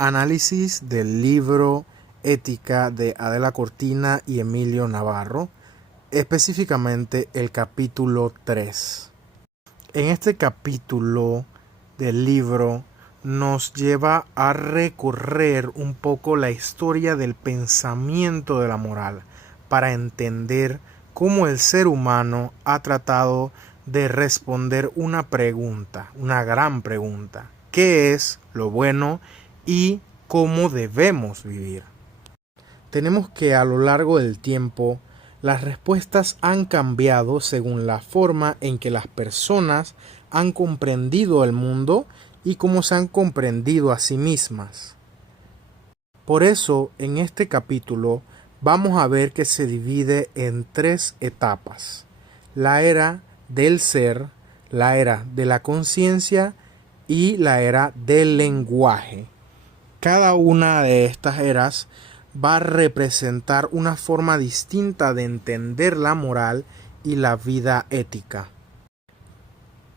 Análisis del libro Ética de Adela Cortina y Emilio Navarro, específicamente el capítulo 3. En este capítulo del libro nos lleva a recorrer un poco la historia del pensamiento de la moral para entender cómo el ser humano ha tratado de responder una pregunta, una gran pregunta: ¿qué es lo bueno y cómo debemos vivir? Tenemos que a lo largo del tiempo las respuestas han cambiado según la forma en que las personas han comprendido el mundo y cómo se han comprendido a sí mismas. Por eso, en este capítulo vamos a ver que se divide en 3 etapas: la era del ser, la era de la conciencia y la era del lenguaje. Cada una de estas eras va a representar una forma distinta de entender la moral y la vida ética.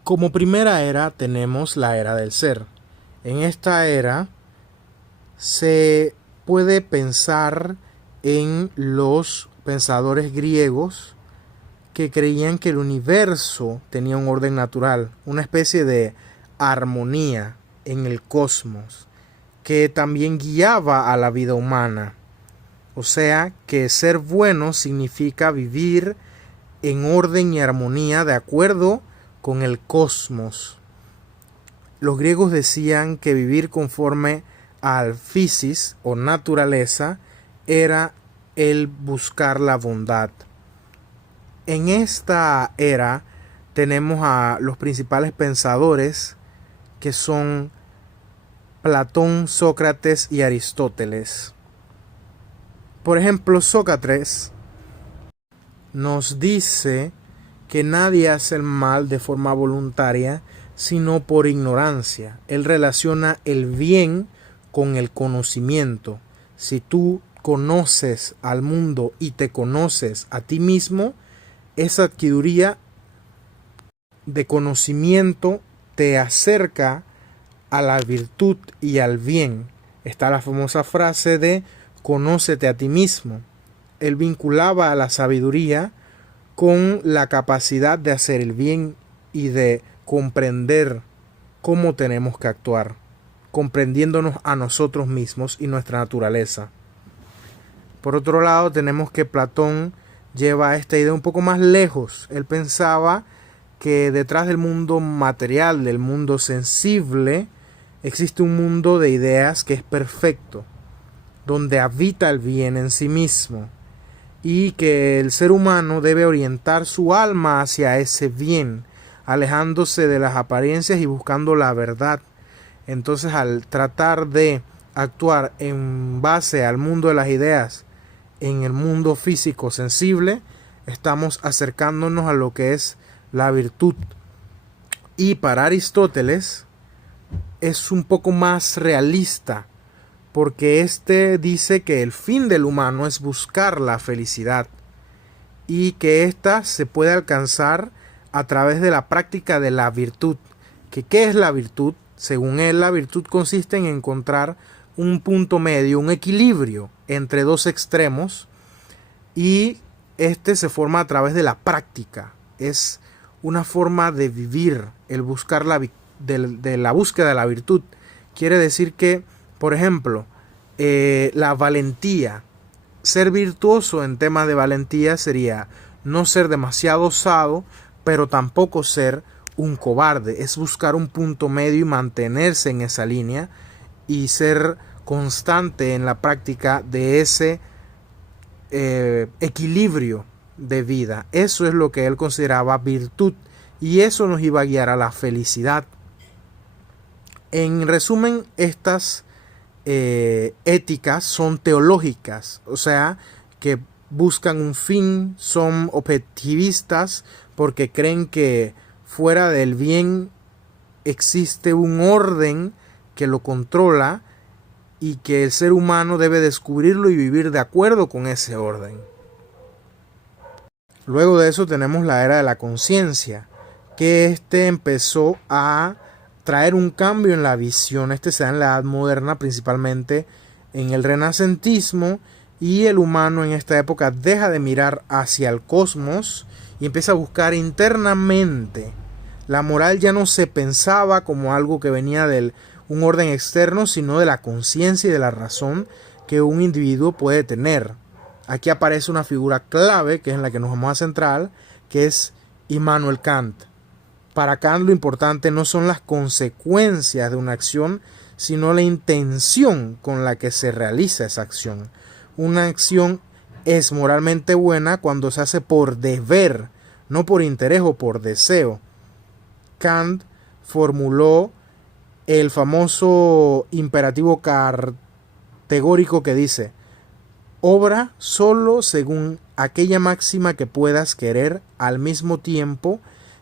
Como primera era tenemos la era del ser. En esta era se puede pensar en los pensadores griegos que creían que el universo tenía un orden natural, una especie de armonía en el cosmos, que también guiaba a la vida humana. O sea, que ser bueno significa vivir en orden y armonía de acuerdo con el cosmos. Los griegos decían que vivir conforme al physis o naturaleza era el buscar la bondad. En esta era tenemos a los principales pensadores, que son Platón, Sócrates y Aristóteles. Por ejemplo, Sócrates nos dice que nadie hace el mal de forma voluntaria, sino por ignorancia. Él relaciona el bien con el conocimiento. Si tú conoces al mundo y te conoces a ti mismo, esa adquidiría de conocimiento te acerca a la virtud y al bien. Está la famosa frase de conócete a ti mismo. Él vinculaba a la sabiduría con la capacidad de hacer el bien y de comprender cómo tenemos que actuar, comprendiéndonos a nosotros mismos y nuestra naturaleza. Por otro lado, tenemos que Platón lleva esta idea un poco más lejos. Él pensaba que detrás del mundo material, del mundo sensible, existe un mundo de ideas que es perfecto, donde habita el bien en sí mismo, y que el ser humano debe orientar su alma hacia ese bien, alejándose de las apariencias y buscando la verdad. Entonces, al tratar de actuar en base al mundo de las ideas, en el mundo físico sensible, estamos acercándonos a lo que es la virtud. Y para Aristóteles es un poco más realista, porque éste dice que el fin del humano es buscar la felicidad y que ésta se puede alcanzar a través de la práctica de la virtud. ¿Qué es la virtud? Según él, la virtud consiste en encontrar un punto medio, un equilibrio entre dos extremos, y este se forma a través de la práctica. Es una forma de vivir, el buscar de la búsqueda de la virtud. Quiere decir que, por ejemplo, la valentía, ser virtuoso en temas de valentía sería no ser demasiado osado, pero tampoco ser un cobarde. Es buscar un punto medio y mantenerse en esa línea y ser constante en la práctica de ese equilibrio de vida. Eso es lo que él consideraba virtud, y eso nos iba a guiar a la felicidad. En resumen, estas éticas son teológicas, o sea, que buscan un fin, son objetivistas porque creen que fuera del bien existe un orden que lo controla y que el ser humano debe descubrirlo y vivir de acuerdo con ese orden. Luego de eso tenemos la era de la conciencia, que empezó a traer un cambio en la visión. Este se da en la Edad Moderna, principalmente en el Renacentismo, y el humano en esta época deja de mirar hacia el cosmos y empieza a buscar internamente. La moral ya no se pensaba como algo que venía de un orden externo, sino de la conciencia y de la razón que un individuo puede tener. Aquí aparece una figura clave, que es en la que nos vamos a centrar, que es Immanuel Kant. Para Kant lo importante no son las consecuencias de una acción, sino la intención con la que se realiza esa acción. Una acción es moralmente buena cuando se hace por deber, no por interés o por deseo. Kant formuló el famoso imperativo categórico que dice: obra solo según aquella máxima que puedas querer, al mismo tiempo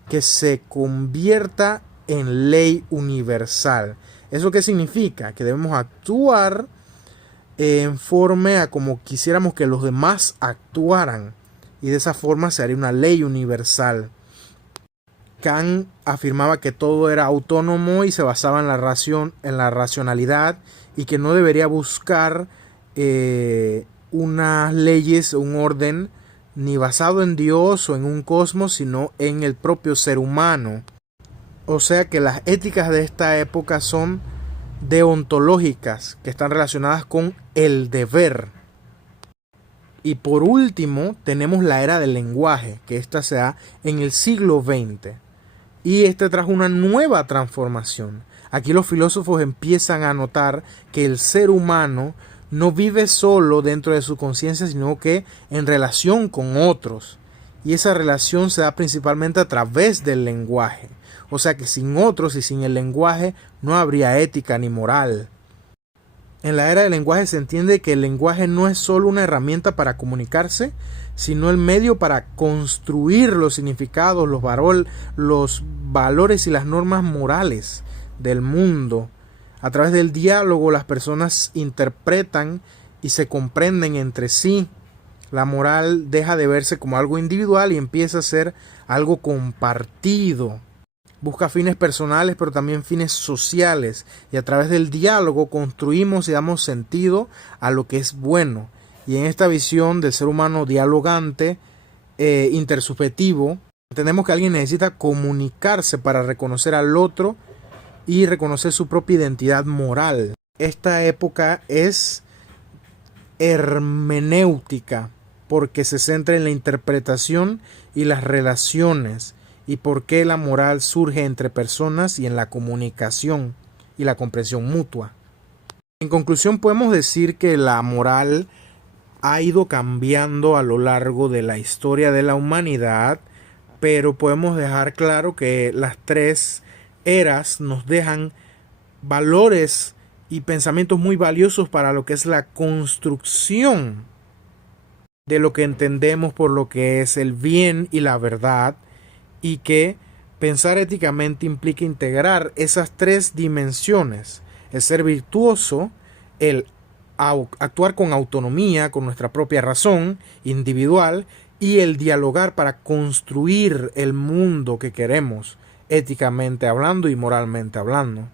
que se convierta en ley universal. ¿Eso qué significa? Que debemos actuar en forma a como quisiéramos que los demás actuaran, y de esa forma se haría una ley universal. Kant afirmaba que todo era autónomo y se basaba en la racionalidad, y que no debería buscar unas leyes o un orden ni basado en Dios o en un cosmos, sino en el propio ser humano. O sea que las éticas de esta época son deontológicas, que están relacionadas con el deber. Y por último tenemos la era del lenguaje, que esta se da en el siglo XX, y este trajo una nueva transformación. Aquí los filósofos empiezan a notar que el ser humano no vive solo dentro de su conciencia, sino que en relación con otros, y esa relación se da principalmente a través del lenguaje. O sea que sin otros y sin el lenguaje no habría ética ni moral. En la era del lenguaje se entiende que el lenguaje no es solo una herramienta para comunicarse, sino el medio para construir los significados, los valores y las normas morales del mundo. A través del diálogo las personas interpretan y se comprenden entre sí. La moral deja de verse como algo individual y empieza a ser algo compartido. Busca fines personales, pero también fines sociales, y a través del diálogo construimos y damos sentido a lo que es bueno. Y en esta visión del ser humano dialogante, intersubjetivo, entendemos que alguien necesita comunicarse para reconocer al otro y reconocer su propia identidad moral. Esta época es hermenéutica porque se centra en la interpretación y las relaciones, y por qué la moral surge entre personas y en la comunicación y la comprensión mutua. En conclusión, podemos decir que la moral ha ido cambiando a lo largo de la historia de la humanidad, pero podemos dejar claro que las tres eras nos dejan valores y pensamientos muy valiosos para lo que es la construcción de lo que entendemos por lo que es el bien y la verdad, y que pensar éticamente implica integrar esas tres dimensiones: el ser virtuoso, el actuar con autonomía, con nuestra propia razón individual, y el dialogar para construir el mundo que queremos, éticamente hablando y moralmente hablando.